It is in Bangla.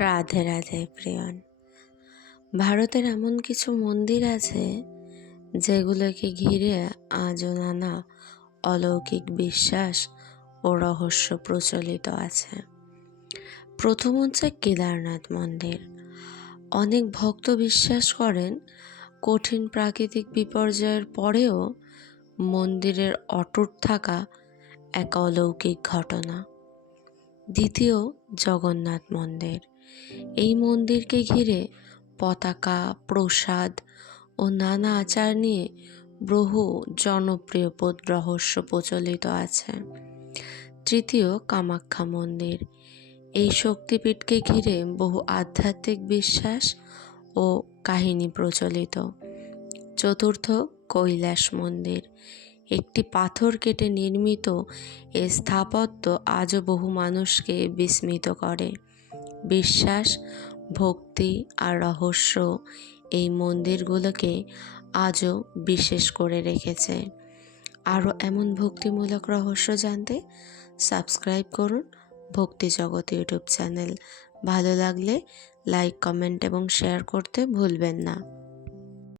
রাধে রাধে প্রিয়ন। ভারতের এমন কিছু মন্দির আছে যেগুলোকে ঘিরে আজও নানা অলৌকিক বিশ্বাস ও রহস্য প্রচলিত আছে। প্রথম হচ্ছে কেদারনাথ মন্দির। অনেক ভক্ত বিশ্বাস করেন কঠিন প্রাকৃতিক বিপর্যয়ের পরেও মন্দিরের অটুট থাকা এক অলৌকিক ঘটনা। দ্বিতীয়, জগন্নাথ মন্দির। এই মন্দিরকে ঘিরে পতাকা, প্রসাদ ও নানা আচার নিয়ে বহু জনপ্রিয় রহস্য প্রচলিত আছে। তৃতীয়, কামাখ্যা মন্দির। এই শক্তিপীঠকে ঘিরে বহু আধ্যাত্মিক বিশ্বাস ও কাহিনী প্রচলিত। চতুর্থ, কৈলাস মন্দির। একটি পাথর কেটে নির্মিত এই স্থাপত্য আজও বহু মানুষকে বিস্মিত করে। বিশ্বাস, ভক্তি আর রহস্য এই মন্দিরগুলোকে আজও বিশেষ করে রেখেছে। আরও এমন ভক্তিমূলক রহস্য জানতে সাবস্ক্রাইব করুন ভক্তি জগৎ ইউটিউব চ্যানেল। ভালো লাগলে লাইক, কমেন্ট এবং শেয়ার করতে ভুলবেন না।